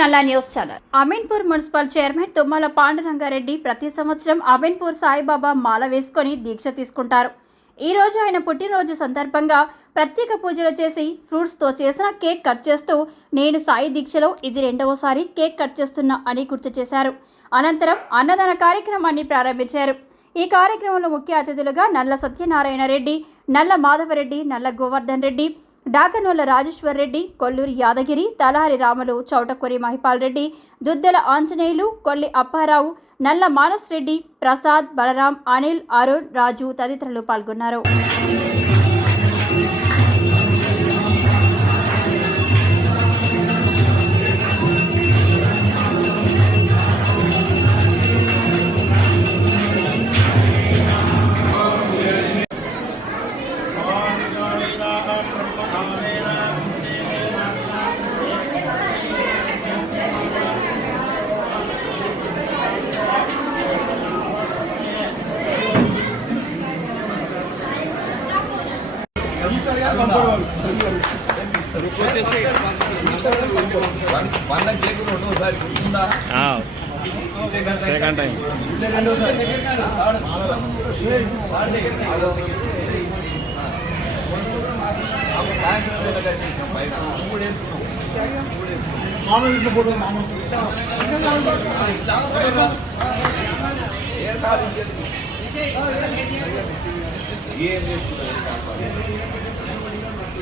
నల్లా news channel. Ameenpur municipal chairman Tummala Panduranga Reddy ప్రతి సంవత్సరం అమీన్పూర్ సాయిబాబా మాల వేసుకొని దీక్ష తీసుకుంటారు. ఈ రోజు ఆయన పుట్టినరోజు సందర్భంగా ప్రత్యేక పూజలు చేసి ఫ్రూట్స్తో చేసిన కేక్ కట్ చేస్తూ నేను సాయి దీక్షలో ఇది రెండవసారి కేక్ కట్ చేస్తున్నా అని గుర్తు చేశారు. అనంతరం అన్నదాన కార్యక్రమాన్ని ప్రారంభించారు. ఈ కార్యక్రమంలో ముఖ్య అతిథులుగా నల్ల సత్యనారాయణ రెడ్డి, నల్ల మాధవరెడ్డి, నల్ల గోవర్ధన్ రెడ్డి, డాకనోళ్ల రాజేశ్వర్ రెడ్డి, కొల్లూరి యాదగిరి, తలహారి రాములు, చౌటకొరి మహిపాల్ రెడ్డి, దుద్దెల ఆంజనేయులు, కొల్లి అప్పారావు, నల్ల మానస్ రెడ్డి, ప్రసాద్, బలరాం, అనిల్, అరుణ్, రాజు తదితరులు పాల్గొన్నారు. సెకండ్ టైం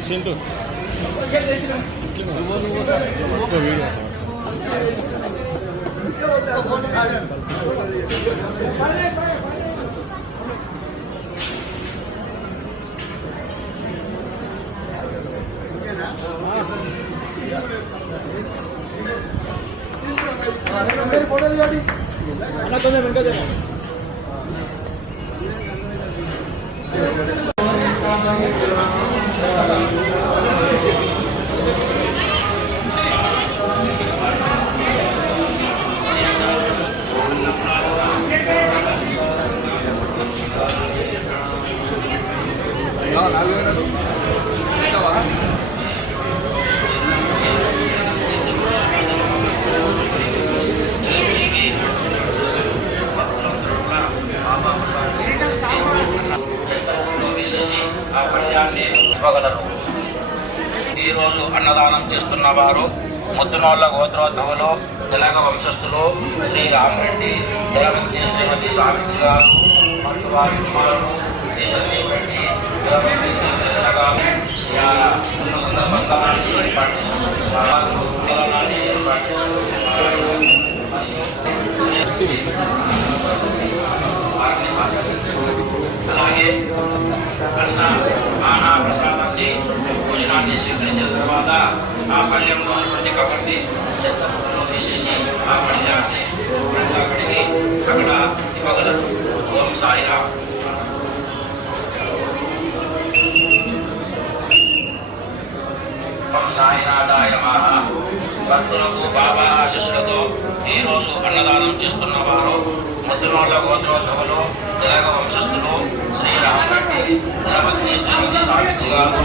చింటూ ఈరోజు అన్నదానం చేస్తున్న వారు ముద్దునోళ్ల గోత్రోద్భవులు, తెలగ వంశస్థులు, శ్రీ రామరెడ్డి, జలమంత్రి శ్రీమతి సావిత్రి గారు మరియు వారి కుమారులు, శ్రీ సందీప్ రెడ్డి, జలమంత్రి శ్రీ గారు ఉన్న సందర్భంగా ఏర్పాటు చేస్తున్నారు. అలాగే అన్న ఆనా ప్రసాదాన్ని భోజనాన్ని స్వీకరించిన తర్వాత ఆ పళ్యంలో ఉన్నటువంటి కబడ్డీ చెత్తలో తీసేసి ఆ పళ్యాన్ని కడిగి అక్కడ ఇవ్వగలరు. ఓం సాయిరాం. ఓం సాయినాథాయ నమః. భక్తులకు బాబా ఆశీస్సులతో ఈరోజు అన్నదానం చేస్తున్న వారు ముద్దునోళ్ల గోత్రోద్భవులు, తెలగ వంశస్థులు, శ్రీ రామరెడ్డి, జలమంత్రి శ్రీమతి సావిత్రి గారు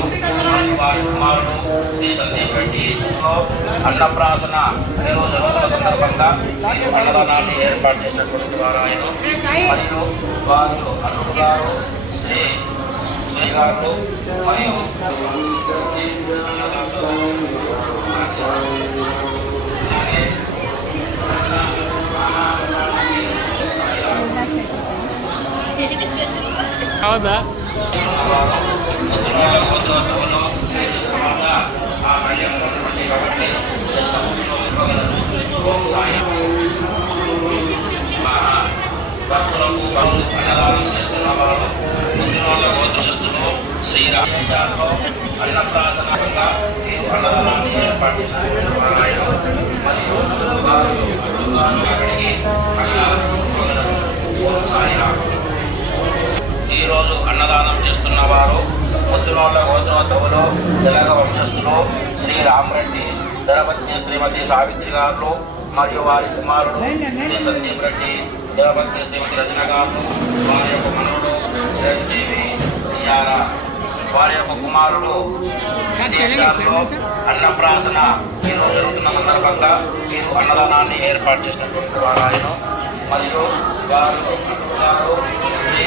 వారి కుమారులు, శ్రీ సందీప్ రెడ్డి. అన్నప్రాసన ఈరోజు జరుగుతున్న సందర్భంగా అన్నదానాన్ని ఏర్పాటు చేసినటువంటి వారు ఆయన మరియు వారు అల్లుడు గారు, శ్రీ గారు మరియు అవుదా అన్నదానం చేస్తున్న వారు ముద్దునోళ్ల గోత్రస్తులు శ్రీరామలో అన్నప్రాసనంగా అన్నదానాన్ని ఏర్పాటు చేస్తున్న వారు మరియు అక్కడికి ఈరోజు అన్నదానం చేస్తున్న వారు ముద్దునోళ్ల గోత్రోద్భవులు, తెలగ వంశస్థులు, శ్రీ రామరెడ్డి, జలమంత్రి శ్రీమతి సావిత్రి గారు మరియు వారి కుమారుడు, శ్రీ సందీప్ రెడ్డి, జలమంత్రి శ్రీమతి రచన గారు, వారి యొక్క మనవుడు చిరంజీవి సియారా వారి యొక్క కుమారుడు విదేశాల్లో అన్నప్రాసన ఈరోజు జరుగుతున్న సందర్భంగా మీరు అన్నదానాన్ని ఏర్పాటు చేసినటువంటి వారు ఆయన మరియు వారు శ్రీ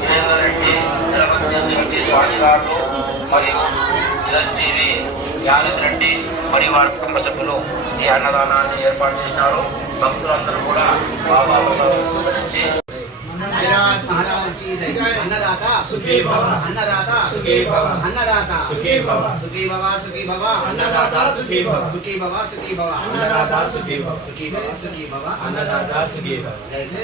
వీరేందర్ రెడ్డి శ్రీమతి స్వామి గారు మరియు చిరంజీవి యాదవ్ రెడ్డి మరియు వారి కుటుంబ సభ్యులు ఈ అన్నదానాన్ని ఏర్పాటు చేసినారు. భక్తులందరూ కూడా బాబా గురించి अन्नदाता सुखी भव, अन्नदाता सुखी भव, अन्नदाता सुखी भव, सुखी भव, सुखी भव, अन्नदाता सुखी भव, सुखी भव, सुखी भव, अन्नदाता सुखी भव, सुखी भव, सुखी भव, अन्नदाता सुखी भव. जैसे